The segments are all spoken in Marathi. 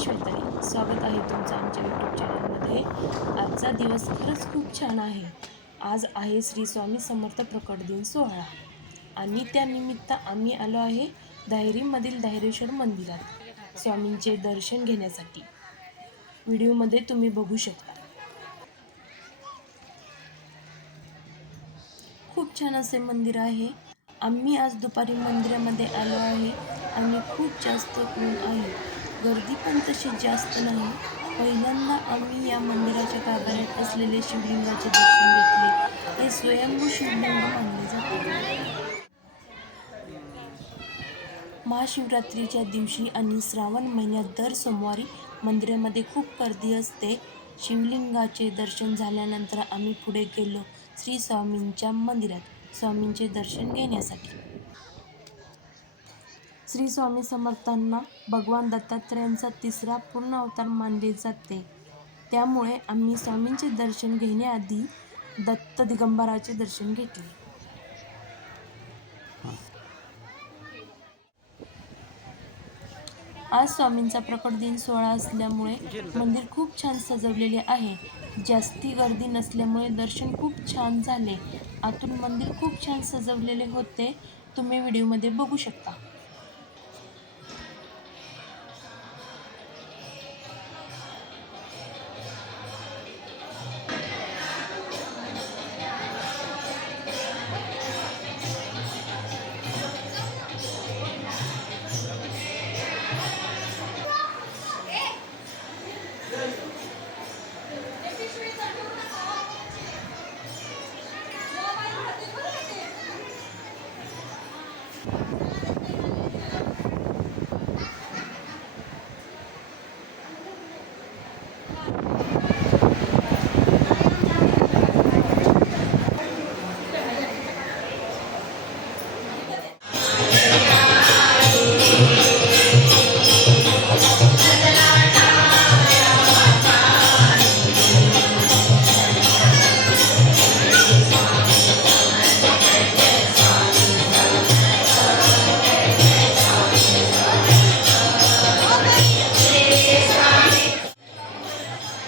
श्वेताली, स्वागत आहे तुमचं आमच्या यूट्यूब चॅनलमध्ये। आजचा दिवस खरंच खूप छान आहे। आज आहे श्री स्वामी समर्थ प्रकट दिन सोहळा आणि त्यानिमित्त आम्ही आलो आहे धायरीमधील धायरेश्वर मंदिरात स्वामींचे दर्शन घेण्यासाठी। व्हिडिओमध्ये तुम्ही बघू शकता। खूप छान असे मंदिर आहे। आम्ही आज दुपारी मंदिरामध्ये आलो आहे आणि खूप जास्त ऊन आहे, गर्दी पण तशी जास्त नाही। पहिल्यांदा आम्ही या मंदिराच्या गाभाऱ्यात असलेले शिवलिंगाचे दर्शन घेतले। हे स्वयंभू शिवलिंग मानले जाते। महाशिवरात्रीच्या दिवशी आणि श्रावण महिन्यात दर सोमवारी मंदिरामध्ये खूप गर्दी असते। शिवलिंगाचे दर्शन झाल्यानंतर आम्ही पुढे गेलो श्री स्वामींच्या मंदिरात स्वामींचे दर्शन घेण्यासाठी। श्री स्वामी समर्थांना भगवान दत्तात्रेयांचा तिसरा पूर्ण अवतार मानले जाते। त्यामुळे आम्ही स्वामींचे दर्शन घेण्याआधी दत्त दिगंबराचे दर्शन घेतले। आज स्वामींचा प्रकट दिन सोहळा असल्यामुळे मंदिर खूप छान सजवलेले आहे। जास्ती गर्दी नसल्यामुळे दर्शन खूप छान झाले। आतून मंदिर खूप छान सजवलेले होते, तुम्ही व्हिडिओमध्ये बघू शकता।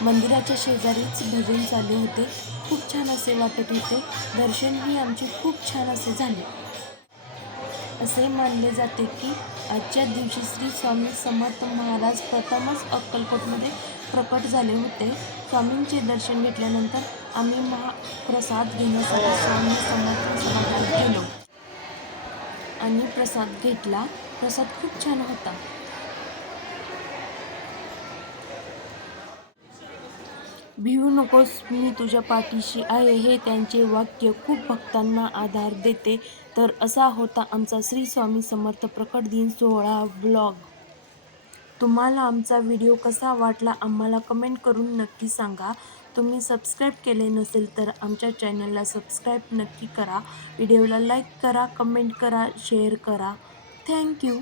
मंदिराच्या शेजारीच भजन चालू होते, खूप छान असे वाटत होते। दर्शनही आमचे खूप छान असे झाले। असे मानले जाते की आजच्या दिवशी श्री स्वामी समर्थ महाराज प्रथमच अक्कलकोटमध्ये प्रकट झाले होते। स्वामींचे दर्शन घेतल्यानंतर आम्ही महाप्रसाद घेण्यासाठी स्वामी समर्थ समाजात गेलो आणि प्रसाद घेतला। प्रसाद खूप छान होता। भिवू नकोस, मी तुझ्या पाठीशी आहे, हे त्यांचे वाक्य खूप भक्तांना आधार देते। तर असा होता आमचा श्री स्वामी समर्थ प्रकट दिन सोहळा व्लॉग। तुम्हाला आमचा व्हिडिओ कसा वाटला आम्हाला कमेंट करून नक्की सांगा। तुम्ही सबस्क्राईब केले नसेल तर आमच्या चॅनलला सबस्क्राईब नक्की करा। व्हिडिओला लाईक करा, कमेंट करा, शेअर करा। थँक्यू।